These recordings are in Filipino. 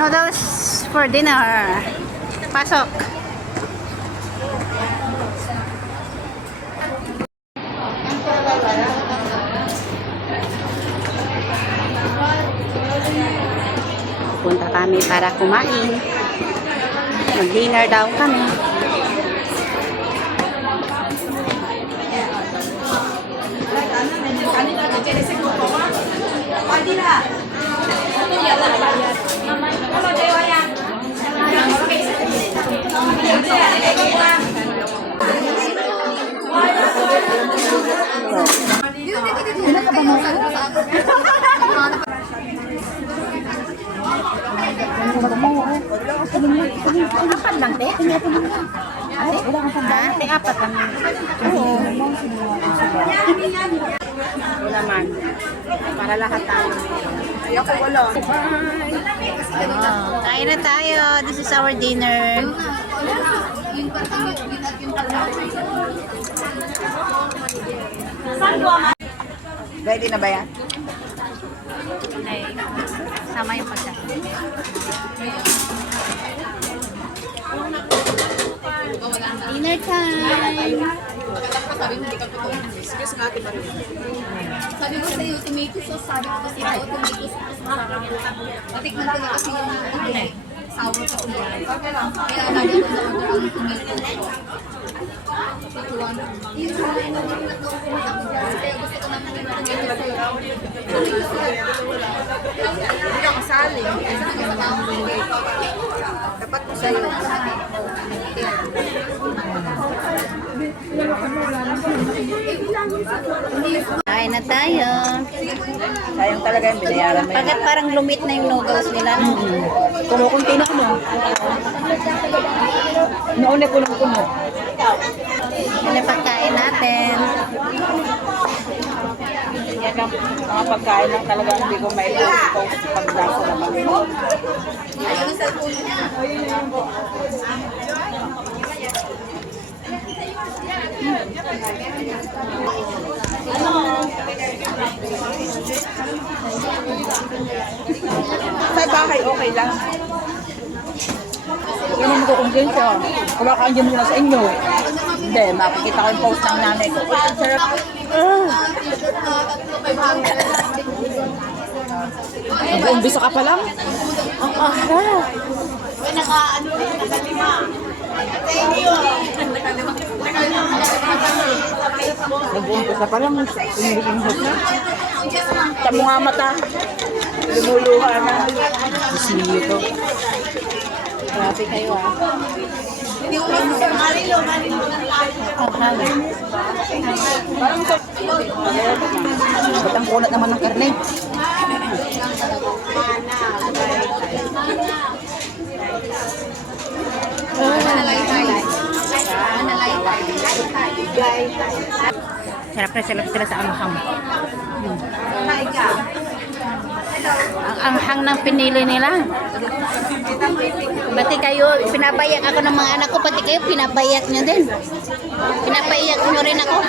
Noodles for dinner. Pasok. Punta kami para kumain. Mag-dinner daw kami. Apat lang, te? Te, apat lang. Oo. Wala man. Para lahat tayo. Ayoko wala. Kain na tayo. This is our dinner. Ready na ba yan? Ay, sama yung pagkain. Dinner time! Sabi ko sa'yo, tomato sauce, sabi ko kasi ako, tomato sauce masarap. Natikman ko na kasi yung sour kasi yan. Kaya lagi ko na order ang tomato sauce. Yung sabi na rin na ito, kaya gusto ko naman yung tomato sauce. Hindi ka kasali. Dapat mo sa'yo. Kain na tayo. Sayang talaga yung binayaran mo. Bakit parang lumit na yung noodles nila? No? Kumukunti na kumo. Noon ay punong-puno. Yan ang pagkain natin. Yan ang mga pagkain lang talaga hindi ko mai-post pagdasa naman. Ayun ang cellphone niya. Sa bahay, okay lang. Kaya mo magkukumbensya. Wala ka andyan muna sa inyo. Hindi, makikita ko yung post ng nanay ko. Ang sarap. Nag-umbisa ka pa lang? Ang ahara. Nag-umpisa pa lang. Umulit na. Sa mga mata. Lumuluha na. Bismillah ito. Grabe kayo ah. Hindi ko masasar. Marilo. Parang ito. Ba't ang kunat naman ng karne? Sarap na sila sa anghang. Ang anghang ng pinili nila. Pati kayo, pinapayak ako ng mga anak ko, pati kayo pinapayak nyo din. Pinapayak nyo rin ako.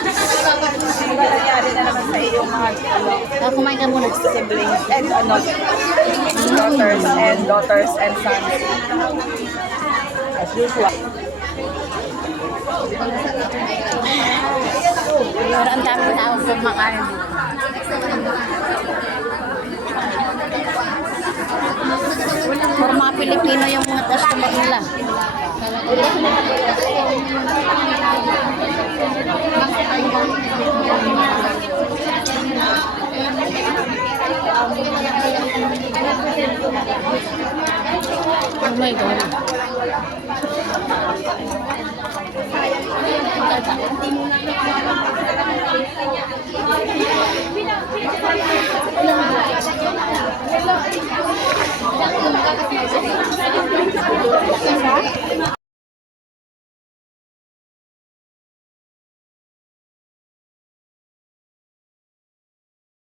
Nangyari na naman sa iyong mga Kumain ka muna. siblings and daughters and sons. As usual. Pero ang dami tao kumakain. Para mga Pilipino yung mga customer nila.